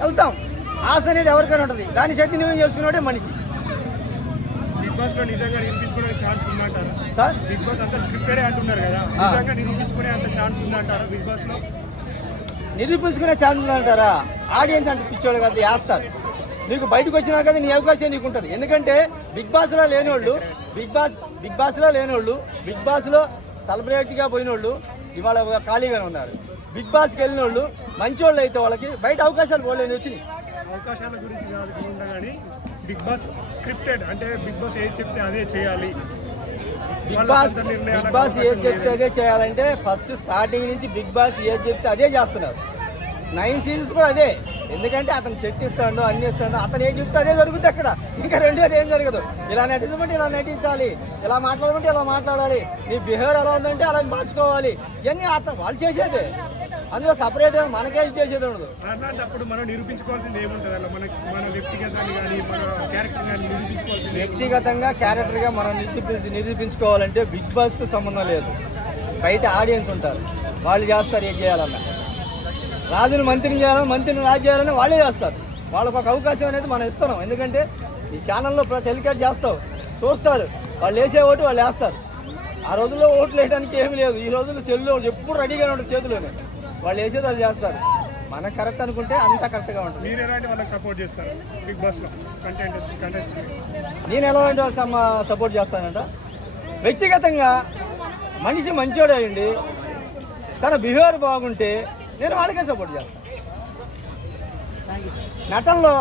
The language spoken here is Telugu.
వెళ్తాం. ఆశ అనేది ఎవరికైనా ఉంటుంది, దాన్ని సద్వినియోగం చేసుకున్నాడే మనిషి. బిగ్ బాస్ లో నిజంగా నిరూపించుకునే ఛాన్స్ ఉందంటారా సార్? బిగ్ బాస్ అంతా స్క్రిప్టెడ్ అంటున్నారు కదా, నిజంగా నిరూపించుకునే అంత ఛాన్స్ ఉందంటారా బిగ్ బాస్ లో? నిరూపించుకునే ఛాన్స్ ఉందంటారా? ఆడియన్స్ అంటే పిచ్చోళ్ళు కదా, వేస్తారు. నీకు బయటకు వచ్చినా కదా నీ అవకాశం నీకు ఉంటుంది. ఎందుకంటే బిగ్ బాస్లో లేనివాళ్ళు, బిగ్ బాస్లో లేనివాళ్ళు, బిగ్ బాస్లో సెలబ్రిటీగా పోయినోళ్ళు ఇవాళ ఖాళీగానే ఉన్నారు. బిగ్ బాస్కి వెళ్ళిన వాళ్ళు మంచోళ్ళు అయితే వాళ్ళకి బయట అవకాశాలు పోలేని వచ్చినాయి. అవకాశాల గురించి కాదు కానీ బిగ్ బాస్ స్క్రిప్టెడ్ అంటే బిగ్ బాస్ ఏది చెప్తే అదే చేయాలి. బిగ్ బాస్ ఏది చెప్తే అదే చేయాలంటే ఫస్ట్ స్టార్టింగ్ నుంచి బిగ్ బాస్ ఏది చెప్తే అదే చేస్తున్నారు. 9 సీజన్స్ కూడా అదే. ఎందుకంటే అతను సెట్ ఇస్తాడు, అన్ని ఇస్తాడు, అతను ఏం చూస్తే అదే జరుగుతుంది. అక్కడ ఇంకా రెండోది ఏం జరగదు. ఇలా నటించమంటే ఇలా నటించాలి, ఇలా మాట్లాడమంటే ఇలా మాట్లాడాలి, నీ బిహేవియర్ ఎలా ఉందంటే అలా మార్చుకోవాలి. ఇవన్నీ అతను వాళ్ళు చేసేదే, అందులో సపరేట్గా మనకే చేసేది ఉండదు. అలాంటప్పుడు మనం నిరూపించుకోవాల్సింది ఏముంటుంది? మన వ్యక్తిగతంగా కానీ మన క్యారెక్టర్ కానీ నిరూపించుకోవాల్సింది. వ్యక్తిగతంగా క్యారెక్టర్గా మనం నిరూపించుకోవాలంటే బిగ్ బాస్తో సంబంధం లేదు. బయట ఆడియన్స్ ఉంటారు, వాళ్ళు చేస్తారు ఏం చేయాలన్నా. రాజుని మంత్రిని చేయాలని, మంత్రిని రాజు చేయాలని వాళ్ళే చేస్తారు. వాళ్ళకు ఒక అవకాశం అనేది మనం ఇస్తున్నాం. ఎందుకంటే ఈ ఛానల్లో టెలికాస్ట్ చేస్తావు, చూస్తారు, వాళ్ళు వేసే ఓటు వాళ్ళు వేస్తారు. ఆ రోజుల్లో ఓట్లు వేయడానికి ఏమి లేదు. ఈ రోజుల్లో సెల్లు ఎప్పుడు రెడీగానే ఉంటుంది చేతిలోనే, వాళ్ళు వేసేది వాళ్ళు చేస్తారు. మనకు కరెక్ట్ అనుకుంటే అంతా కరెక్ట్గా ఉంటుంది. మీరు ఎలాంటి వాళ్ళకి సపోర్ట్ చేస్తారు బిగ్ బాస్లో కంటెంట్? నేను ఎలాంటి వాళ్ళకి సపోర్ట్ చేస్తానంట, వ్యక్తిగతంగా మనిషి మంచోడే అయ్యండి, తన బిహేవియర్ బాగుంటే నేను వాళ్ళకే సపోర్ట్ చేస్తాను. నటనలో